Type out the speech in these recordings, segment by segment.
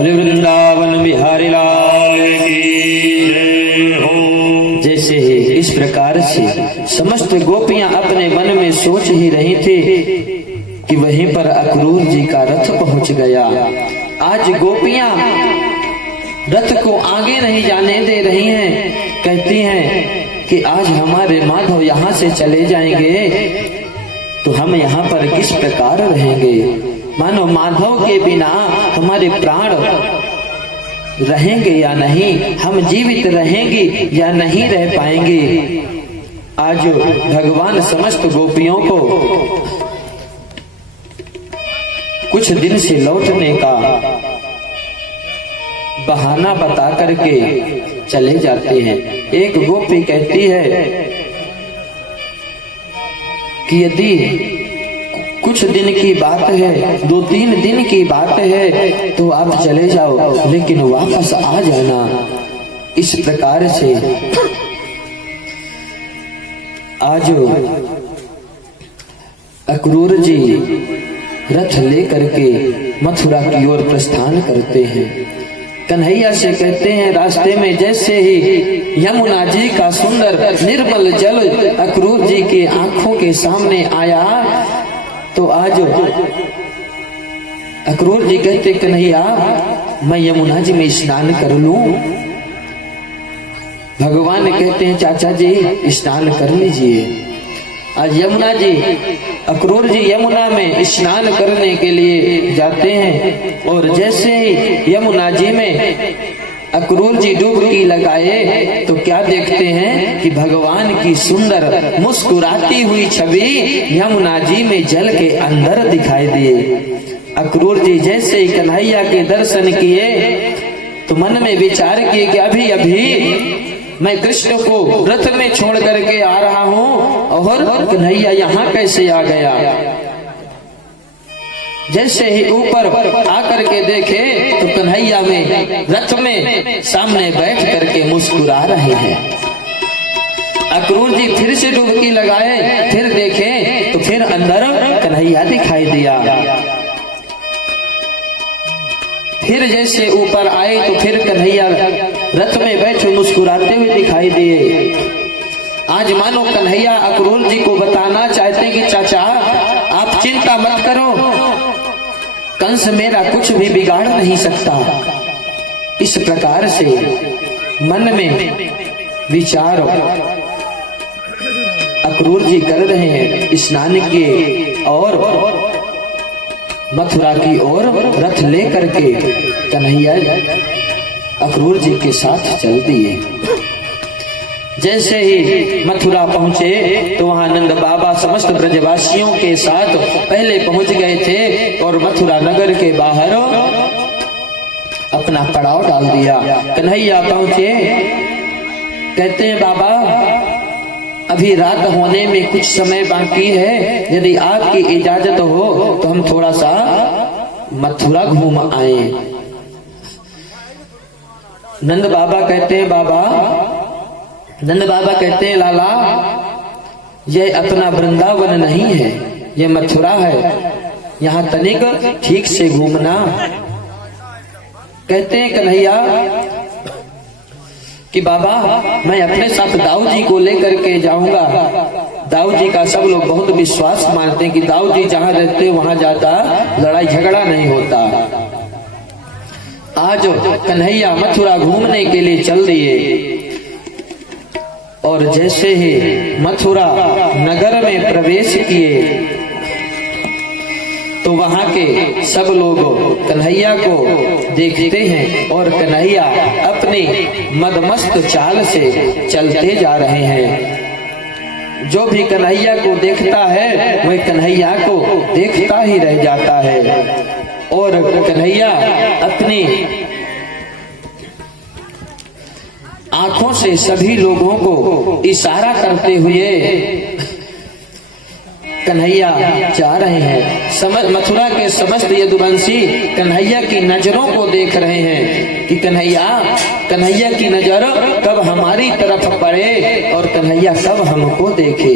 बोले वृंदावन बिहारी लाल की जय हो। जैसे इस प्रकार से समस्त गोपियां अपने मन में सोच ही रही थी कि वहीं पर अक्रूर जी का रथ पहुंच गया। आज गोपियां रथ को आगे नहीं जाने दे रही हैं, कहती हैं कि आज हमारे माधव यहाँ से चले जाएंगे तो हम यहाँ पर किस प्रकार रहेंगे। मानो माधव के बिना हमारे प्राण रहेंगे या नहीं, हम जीवित रहेंगे या नहीं रह पाएंगे। आज भगवान समस्त गोपियों को कुछ दिन से लौटने का बहाना बता करके चले जाते हैं। एक गोपी कहती है कि यदि कुछ दिन की बात है, 2-3 दिन की बात है तो आप चले जाओ, लेकिन वापस आ जाना। इस प्रकार से आज अक्रूर जी रथ लेकर के मथुरा की ओर प्रस्थान करते हैं। कन्हैया से कहते हैं, रास्ते में जैसे ही यमुना जी का सुंदर निर्मल जल अक्रूर जी के आंखों के सामने आया तो आज अक्रूर जी कहते, कन्हैया मैं यमुना जी में स्नान कर लूं। भगवान कहते हैं, चाचा जी स्नान कर लीजिए। आज यमुना जी, अक्रूर जी यमुना में स्नान करने के लिए जाते हैं और जैसे ही यमुना जी में अक्रूर जी डुबकी लगाए तो क्या देखते हैं कि भगवान की सुंदर मुस्कुराती हुई छवि यमुना जी में जल के अंदर दिखाई दिए। अक्रूर जी जैसे ही कन्हैया के दर्शन किए तो मन में विचार किए कि अभी अभी मैं कृष्ण को रथ में छोड़ करके आ रहा हूँ और कन्हैया यहाँ कैसे आ गया। जैसे ही ऊपर आकर के देखे तो कन्हैया में रथ में सामने बैठ करके मुस्कुरा रहे हैं। अक्रूर जी फिर से डुबकी लगाए, फिर देखे तो फिर अंदर कन्हैया दिखाई दिया। फिर जैसे ऊपर आए तो फिर कन्हैया रथ में बैठे मुस्कुराते हुए दिखाई दिए। आज मानो कन्हैया अक्रूर जी को बताना चाहते हैं कि चाचा आप चिंता मत करो, कंस मेरा कुछ भी बिगाड़ नहीं सकता। इस प्रकार से मन में विचार अक्रूर जी कर रहे हैं। स्नान किए और मथुरा की ओर रथ लेकर के कन्हैया अक्रूर जी के साथ चल दिए। जैसे ही मथुरा पहुंचे तो वहां नंद बाबा समस्त ब्रजवासियों के साथ पहले पहुंच गए थे और मथुरा नगर के बाहर अपना पड़ाव डाल दिया। कन्हैया पहुंचे, कहते हैं बाबा अभी रात होने में कुछ समय बाकी है, यदि आपकी इजाजत हो तो हम थोड़ा सा मथुरा घूम आए। नंद बाबा कहते हैं नंद बाबा कहते हैं लाला यह अपना वृंदावन नहीं है, यह मथुरा है, यहाँ तनिक ठीक से घूमना। कहते हैं कन्हैया कि बाबा मैं अपने साथ दाऊ जी को लेकर के जाऊंगा। दाऊ जी का सब लोग बहुत विश्वास मानते हैं कि दाऊ जी जहां रहते वहां जाता लड़ाई झगड़ा नहीं होता। आज कन्हैया मथुरा घूमने के लिए चल दिए और जैसे ही मथुरा नगर में प्रवेश किए तो वहां के सब लोग कन्हैया को देखते हैं और कन्हैया अपनी मदमस्त चाल से चलते जा रहे हैं। जो भी कन्हैया को देखता है वह कन्हैया को देखता ही रह जाता है और कन्हैया अपनी आंखों से सभी लोगों को इशारा करते हुए कन्हैया जा रहे हैं। मथुरा के समस्त यदुवंशी कन्हैया की नजरों को देख रहे हैं कि कन्हैया की नजर कब हमारी तरफ पड़े और कन्हैया कब हमको देखे।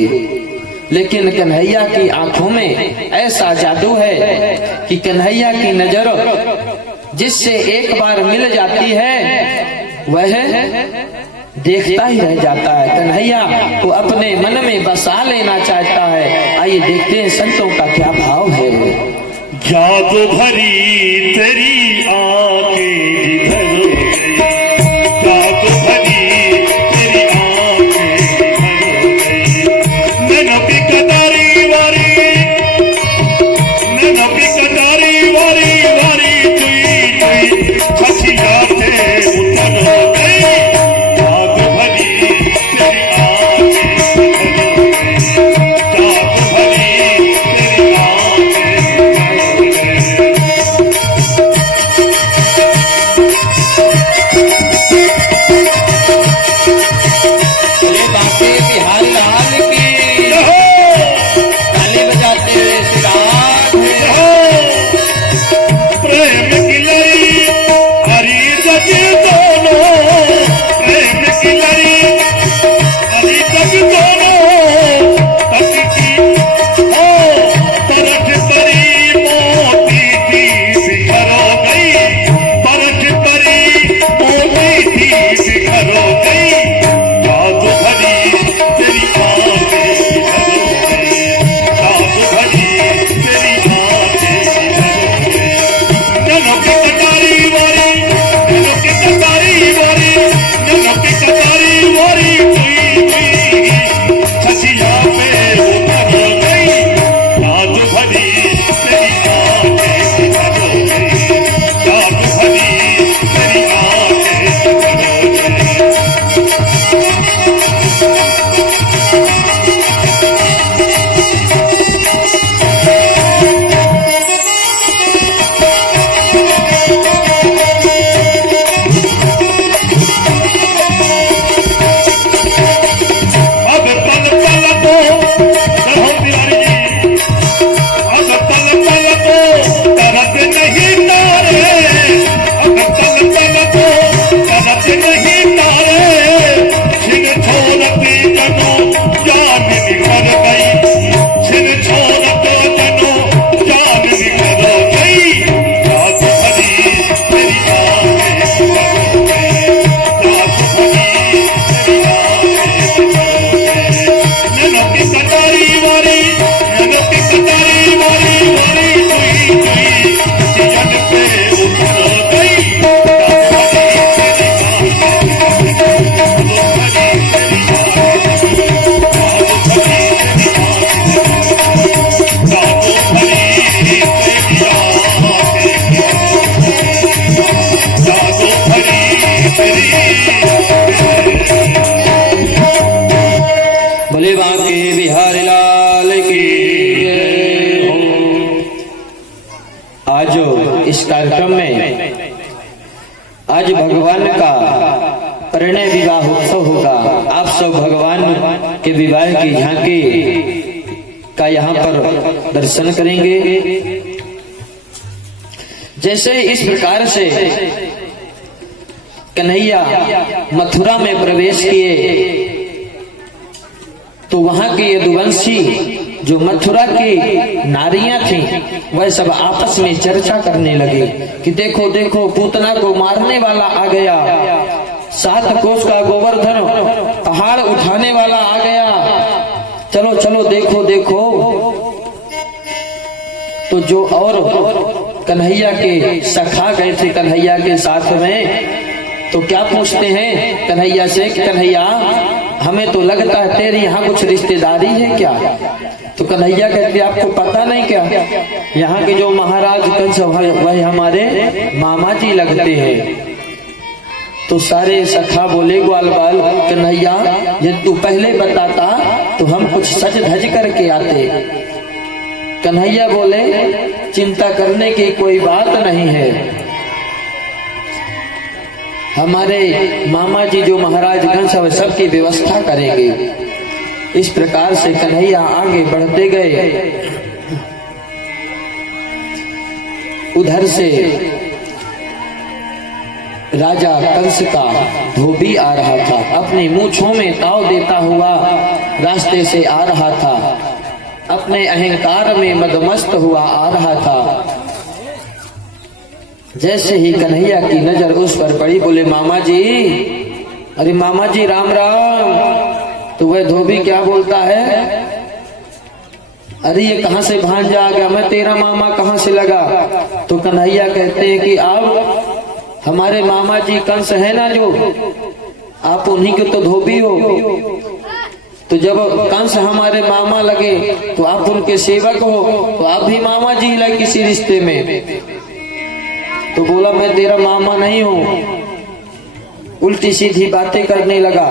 लेकिन कन्हैया की आंखों में ऐसा जादू है कि कन्हैया की नजर जिससे एक बार मिल जाती है वह देखता ही रह जाता है। कन्हैया को अपने मन में बसा लेना चाहता है। आइए देखते हैं संतों का क्या भाव है। जादू भरी तेरी आंखें जिधर गई, जादू भरी तेरी आंखें जिधर गई, नैनों की कटारी वारी, नैनों की कटारी वारी वारी चुई चुई छछिया के उतर गई, जादू भरी तेरी आंखें जिधर गई, जादू भरी तेरी भोले बांके बिहारी लाल की। आज इस कार्यक्रम में आज भगवान का परिणय विवाह उत्सव होगा। आप सब भगवान के विवाह की झांकी का यहाँ पर दर्शन करेंगे। जैसे इस प्रकार से कन्हैया मथुरा में प्रवेश किए तो वहां के यदुवंशी जो मथुरा की नारियां थीं वह सब आपस में चर्चा करने लगे कि देखो देखो पूतना को मारने वाला आ गया, 7 कोस का गोवर्धन पहाड़ उठाने वाला आ गया, चलो चलो देखो देखो। तो जो और कन्हैया के सखा गए थे कन्हैया के साथ में, तो क्या पूछते हैं कन्हैया से कि कन्हैया हमें तो लगता है तेरी यहाँ कुछ रिश्तेदारी है क्या? तो कन्हैया कहते आपको पता नहीं क्या, यहाँ के जो महाराज कंस वह हमारे मामा जी लगते हैं। तो सारे सखा बोले ग्वाल बाल कन्हैया यदि तू पहले बताता तो हम कुछ सज धज करके आते। कन्हैया बोले चिंता करने की कोई बात नहीं है, हमारे मामा जी जो महाराज कंस वह सबकी व्यवस्था करेंगे। इस प्रकार से कन्हैया आगे बढ़ते गए। उधर से राजा कंस का धोबी आ रहा था, अपनी मूंछों में ताव देता हुआ रास्ते से आ रहा था, अपने अहंकार में मदमस्त हुआ आ रहा था। जैसे ही कन्हैया की नजर उस पर पड़ी, बोले मामा जी, अरे मामा जी राम राम। तो वह धोबी क्या बोलता है, अरे ये कहां से भांजा आ गया, मैं तेरा मामा कहां से लगा। तो कन्हैया कहते हैं कि आप हमारे मामा जी कंस है ना, जो आप उन्हीं के तो धोबी हो। तो जब कंस हमारे मामा लगे तो आप उनके सेवक हो, तो आप भी मामा जी लगे किसी रिश्ते में। तो बोला मैं तेरा मामा नहीं हूं, उल्टी सीधी बातें करने लगा।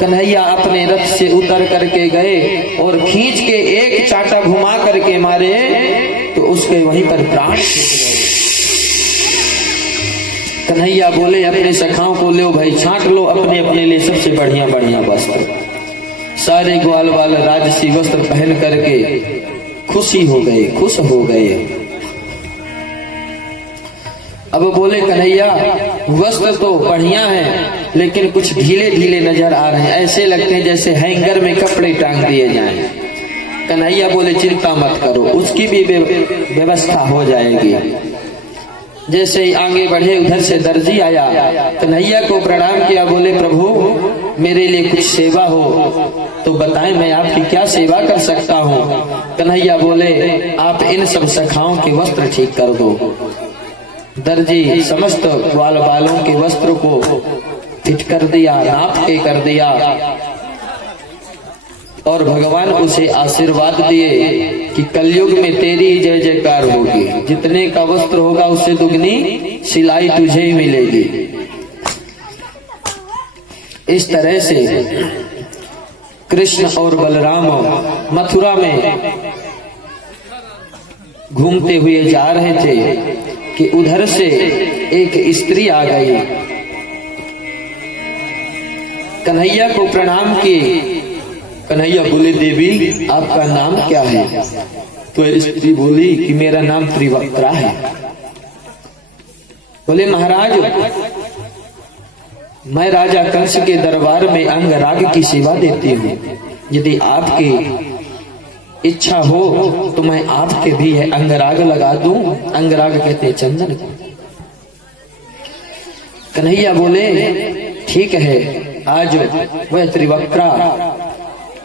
कन्हैया अपने रथ से उतर करके गए और खींच के एक चाटा घुमा करके मारे तो उसके वहीं पर प्राण। कन्हैया बोले अपने सखाओं को, लो भाई छांट लो अपने अपने लिए सबसे बढ़िया बढ़िया वस्त्र। सारे ग्वाल वाल राजसी वस्त्र पहन करके खुशी हो गए, खुश हो गए। अब बोले कन्हैया वस्त्र तो बढ़िया है लेकिन कुछ ढीले ढीले नजर आ रहे हैं, ऐसे लगते हैं जैसे हैंगर में कपड़े टांग दिए जाएं। कन्हैया बोले चिंता मत करो, उसकी भी व्यवस्था हो जाएगी। जैसे ही आगे बढ़े उधर से दर्जी आया, कन्हैया को प्रणाम किया, बोले प्रभु मेरे लिए कुछ सेवा हो तो बताएं मैं आपकी क्या सेवा कर सकता हूँ। कन्हैया बोले आप इन सब सखाओं के वस्त्र ठीक कर दो। दर्जी समस्त ग्वाल बालों के वस्त्र को फिट कर दिया, नाप के कर दिया और भगवान उसे आशीर्वाद दिए कि कलयुग में तेरी जय जयकार होगी, जितने का वस्त्र होगा उससे दुगनी सिलाई तुझे ही मिलेगी। इस तरह से कृष्ण और बलराम मथुरा में घूमते हुए जा रहे थे कि उधर से एक स्त्री आ गई। कन्हैया को प्रणाम किए। कन्हैया बोले देवी आपका नाम क्या है। तो स्त्री बोली कि मेरा नाम त्रिवक्त्रा है। बोले महाराज मैं राजा कंस के दरबार में अंगराग की सेवा देती हूँ, यदि आपकी इच्छा हो तो मैं आपके भी है अंगराग लगा दूं। अंगराग कहते हैं चंदन को। कन्हैया बोले ठीक है। आज वह त्रिवक्त्रा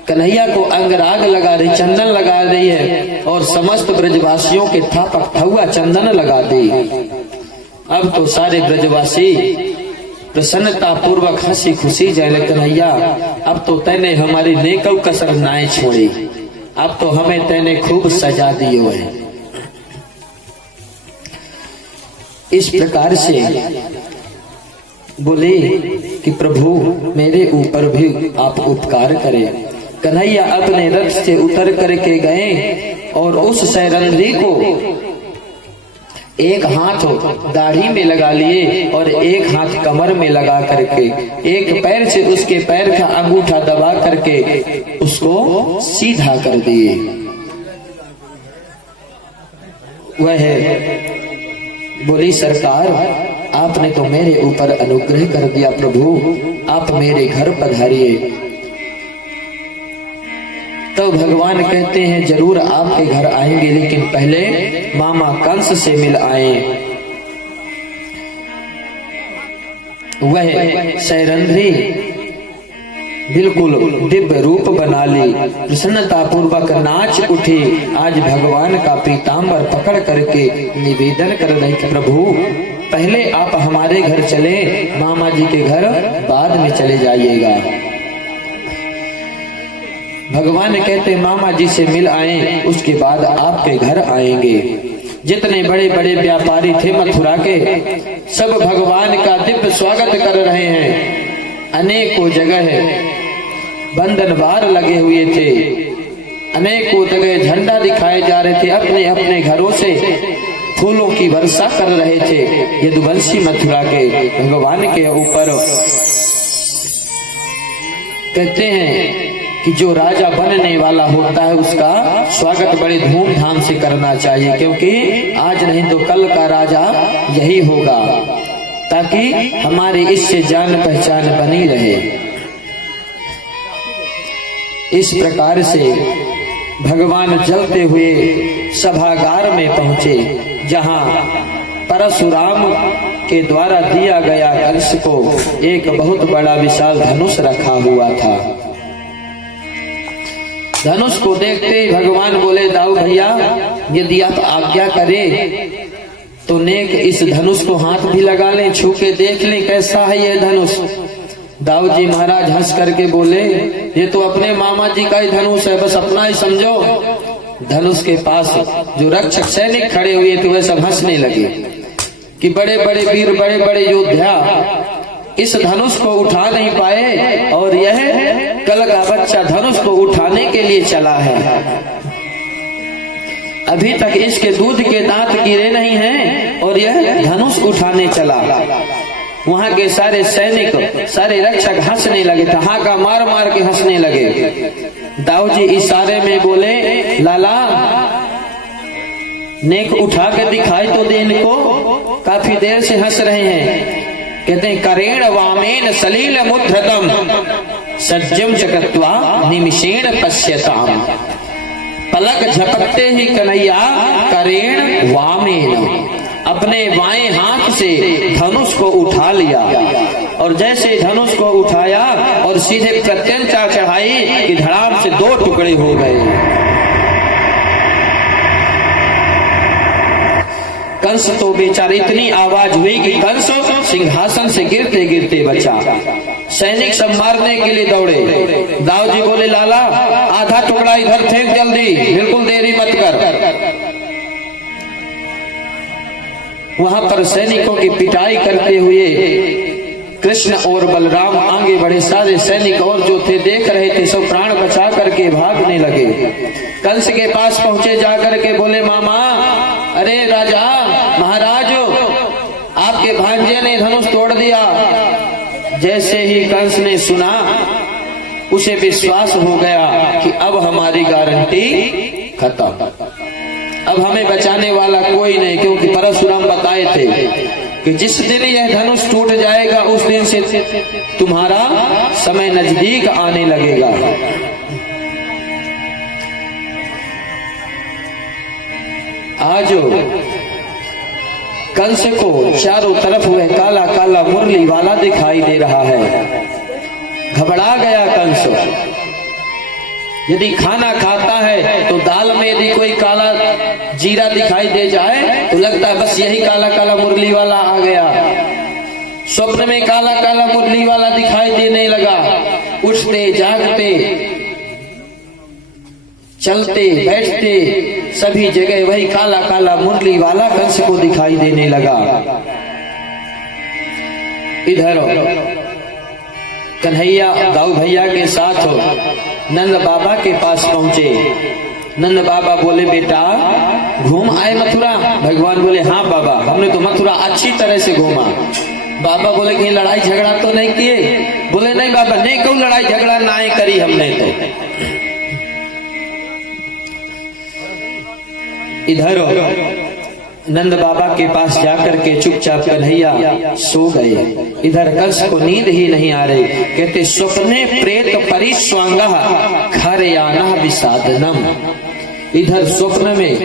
कन्हैया को अंगराग लगा रही, चंदन लगा रही है और समस्त ब्रजवासियों के थापक थुआ चंदन लगा दी। अब तो सारे ब्रजवासी प्रसन्नता पूर्वक हंसी खुशी जाए। कन्हैया अब तो तैने हमारी नेकौ कसर नाए छोड़ी, अब तो हमें तैने खूब सजा दियो है। इस प्रकार से बोले कि प्रभु मेरे ऊपर भी आप उपकार करें। कन्हैया अपने रथ से उतर करके गए और उस सैरंध्री को एक हाथ दाढ़ी में लगा लिए और एक हाथ कमर में लगा करके एक पैर से उसके पैर का अंगूठा दबा करके उसको सीधा कर दिए। वह बोली सरकार आपने तो मेरे ऊपर अनुग्रह कर दिया, प्रभु आप मेरे घर पधारिए। तो भगवान कहते हैं जरूर आपके घर आएंगे, लेकिन पहले मामा कंस से मिल आए। वह सैरंध्री बिल्कुल दिव्य रूप बना ली, प्रसन्नता पूर्वक नाच उठी। आज भगवान का पीताम्बर पकड़ करके निवेदन कर रहे कि प्रभु पहले आप हमारे घर चले, मामा जी के घर बाद में चले जाइएगा। भगवान कहते मामा जी से मिल आए, उसके बाद आपके घर आएंगे। जितने बड़े बड़े व्यापारी थे मथुरा के, सब भगवान का दिव्य स्वागत कर रहे हैं। अनेकों जगह बंधनवार लगे हुए थे, अनेकों जगह झंडा दिखाए जा रहे थे, अपने अपने घरों से फूलों की वर्षा कर रहे थे। यदुवंशी मथुरा के भगवान के ऊपर कहते हैं कि जो राजा बनने वाला होता है उसका स्वागत बड़े धूमधाम से करना चाहिए, क्योंकि आज नहीं तो कल का राजा यही होगा, ताकि हमारी इससे जान पहचान बनी रहे। इस प्रकार से भगवान चलते हुए सभागार में पहुंचे, जहां परशुराम के द्वारा दिया गया कंस को एक बहुत बड़ा विशाल धनुष रखा हुआ था। धनुष को देखते ही भगवान बोले, दाऊ भैया यदि आप आज्ञा करें तो नेक इस धनुष को हाथ भी लगा लें, छू के देख लें कैसा है यह धनुष। दाऊ जी महाराज हंस करके बोले, ये तो अपने मामा जी का ही धनुष है, बस अपना ही समझो। धनुष के पास जो रक्षक सैनिक खड़े हुए थे वह सब हंसने लगे कि बड़े बड़े वीर, बड़े बड़े योद्धा इस धनुष को उठा नहीं पाए और यह कल का बच्चा धनुष को उठाने के लिए चला है। अभी तक इसके दूध के दांत गिरे नहीं हैं और यह धनुष उठाने चला। वहां के सारे सैनिक, सारे रक्षक हंसने लगे, ठहाका मार मार के हंसने लगे। दाऊ जी इशारे में बोले, लाला नेक उठा के दिखाई तो दे इनको, काफी देर से हंस रहे हैं। कहते हैं, करेण वामेन सलील मुद्रतम सज्जम चकत्वा निमिषेण पश्यताम। पलक झपकते ही कन्हैया करेण वामेन, अपने बाएं हाथ से धनुष को उठा लिया और जैसे धनुष को उठाया और सीधे प्रत्यंचा चढ़ाई कि धड़ाम से दो टुकड़े हो गए। कंस तो बेचारे, इतनी आवाज हुई कि कंस सिंहासन से गिरते गिरते बचा। सैनिक सब मारने के लिए दौड़े। दाऊ जी बोले, लाला आधा टुकड़ा इधर फेंक जल्दी, बिल्कुल देरी मत कर। वहां पर सैनिकों की पिटाई करते हुए कृष्ण और बलराम आगे बढ़े। सारे सैनिक और जो थे देख रहे थे, सब प्राण बचा करके भागने लगे। कंस के पास पहुंचे, जाकर के बोले, मामा, अरे राजा महाराज, आपके भांजे ने धनुष तोड़ दिया। जैसे ही कंस ने सुना, उसे विश्वास हो गया कि अब हमारी गारंटी खत्म, अब हमें बचाने वाला कोई नहीं, क्योंकि परशुराम बताए थे कि जिस दिन यह धनुष टूट जाएगा उस दिन से तुम्हारा समय नजदीक आने लगेगा। आज कंस को चारों तरफ वह काला काला मुरली वाला दिखाई दे रहा है। घबरा गया कंस। यदि खाना खाता है तो दाल में यदि कोई काला जीरा दिखाई दे जाए तो लगता है बस यही काला काला मुरली वाला आ गया। स्वप्न में काला काला मुरली वाला दिखाई देने लगा। उठते जागते, चलते बैठते, सभी जगह वही काला काला मुरली वाला कंस को दिखाई देने लगा। इधर कन्हैया दाऊ भैया के साथ नंद बाबा के पास पहुंचे। नंद बाबा बोले, बेटा घूम आए मथुरा? भगवान बोले, हाँ बाबा, हमने तो मथुरा अच्छी तरह से घूमा। बाबा बोले, कहीं लड़ाई झगड़ा तो नहीं किए? बोले, नहीं बाबा, नहीं कहूं लड़ाई झगड़ा ना करी हमने तो। इधर नंद बाबा के पास जाकर के चुपचाप कन्हैया सो गए। इधर कंस को नींद ही नहीं आ रही। कहते, स्वप्ने प्रेत परिस्वांगा खरयाना विषादनम। इधर स्वप्न में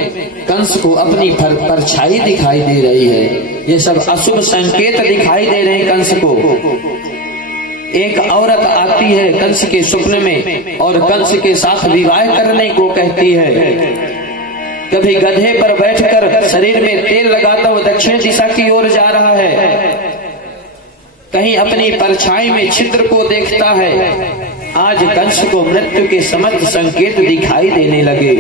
कंस को अपनी परछाई दिखाई दे रही है। ये सब अशुभ संकेत दिखाई दे रहे हैं कंस को। एक औरत आती है कंस के स्वप्न में और कंस के साथ विवाह करने को कहती है। कभी गधे पर बैठकर शरीर में तेल लगाता हुआ दक्षिण दिशा की ओर जा रहा है, कहीं अपनी परछाई में छिद्र को देखता है। आज कंस को मृत्यु के समस्त संकेत दिखाई देने लगे।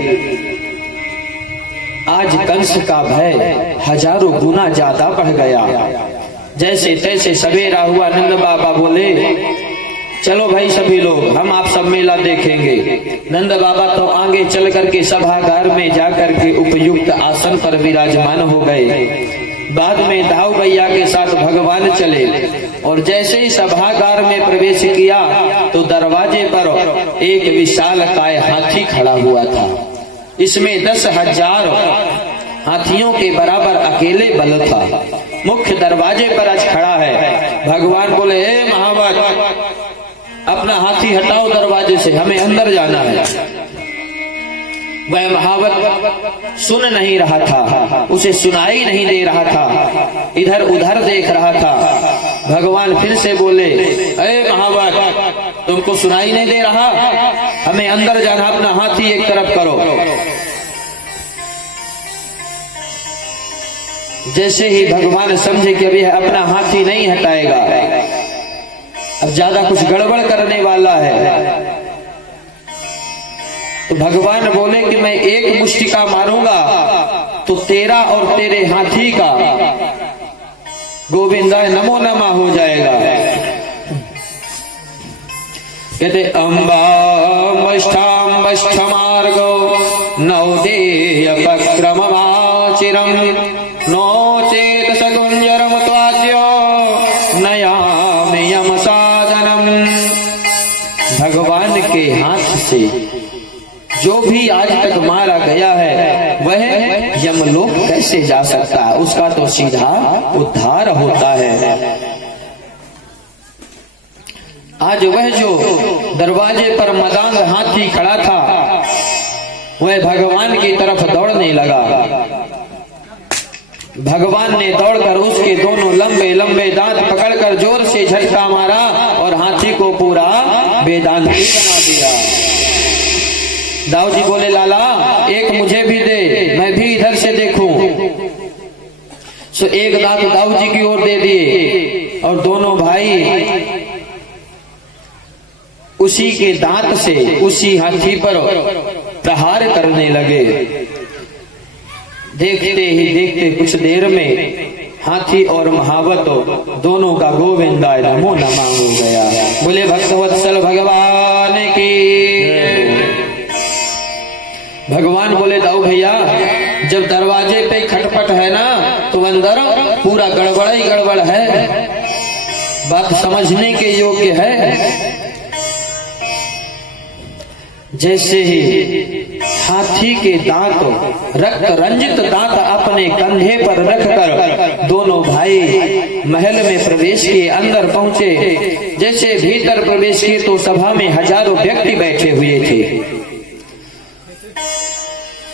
आज कंस का भय हजारों गुना ज्यादा बढ़ गया। जैसे तैसे सवेरा हुआ, नंद बाबा बोले, चलो भाई सभी लोग, हम आप सब मेला देखेंगे। नंद बाबा तो आगे चल करके सभागार में जाकर के उपयुक्त आसन पर विराजमान हो गए। बाद में दाऊ भैया के साथ भगवान चले और जैसे ही सभागार में प्रवेश किया तो दरवाजे पर एक विशाल काय हाथी खड़ा हुआ था। इसमें 10,000 हाथियों के बराबर अकेले बल था। मुख्य दरवाजे पर आज खड़ा है। भगवान बोले, हे महावत, अपना हाथी हटाओ दरवाजे से, हमें अंदर जाना है। वह महावत सुन नहीं रहा था, उसे सुनाई नहीं दे रहा था, इधर उधर देख रहा था। भगवान फिर से बोले, अरे महावत, तुमको सुनाई नहीं दे रहा? हमें अंदर जाना, अपना हाथी एक तरफ करो। जैसे ही भगवान समझे कि अभी अपना हाथी नहीं हटाएगा, अब ज्यादा कुछ गड़बड़ करने वाला है, तो भगवान बोले कि मैं एक मुष्टिका मारूंगा तो तेरा और तेरे हाथी का गोविंदाय नमो नमः हो जाएगा। कहते अम्बा मार्गो नवदेय पक्रमवाचिरम नो चेत सकुंजरम त्वाद्यो नयामि यम साधनम। भगवान के हाथ से जो भी आज तक मारा गया है वह यमलोक कैसे जा सकता है? उसका तो सीधा उद्धार होता है। आज वह जो दरवाजे पर मदांग हाथी खड़ा था वह भगवान की तरफ दौड़ने लगा। भगवान ने दौड़कर उसके दोनों लंबे लंबे दांत पकड़कर जोर से झटका मारा और हाथी को पूरा वेदांती बना दिया। दाऊ जी बोले, लाला एक मुझे भी दे, मैं भी इधर से देखूं। सो एक दांत दाऊ जी की ओर दे दिए और दोनों भाई उसी के दांत से उसी हाथी पर प्रहार करने लगे। देखते ही देखते कुछ देर में हाथी और महावत दोनों का गोविंदाय नमो नमः हो गया। बोले भक्तवत्सल भगवान की। भगवान बोले, दाऊ भैया, जब दरवाजे पे खटपट है ना तो अंदर पूरा गड़बड़ ही गड़बड़ है, बात समझने के योग्य है। जैसे ही हाथी के दांत रक्त रंजित दांत अपने कंधे पर रखकर दोनों भाई महल में प्रवेश किए, अंदर पहुंचे। जैसे भीतर प्रवेश किए तो सभा में हजारों व्यक्ति बैठे हुए थे।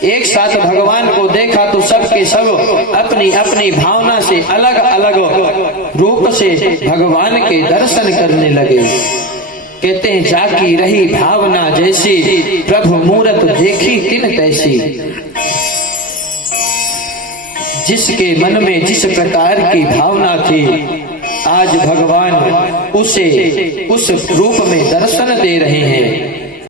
एक साथ भगवान को देखा तो सबके सब अपनी अपनी भावना से अलग अलग रूप से भगवान के दर्शन करने लगे। कहते हैं, जाकी रही भावना जैसी, प्रभु मूरत देखी तिन तैसी। जिसके मन में जिस प्रकार की भावना थी, आज भगवान उसे उस रूप में दर्शन दे रहे हैं।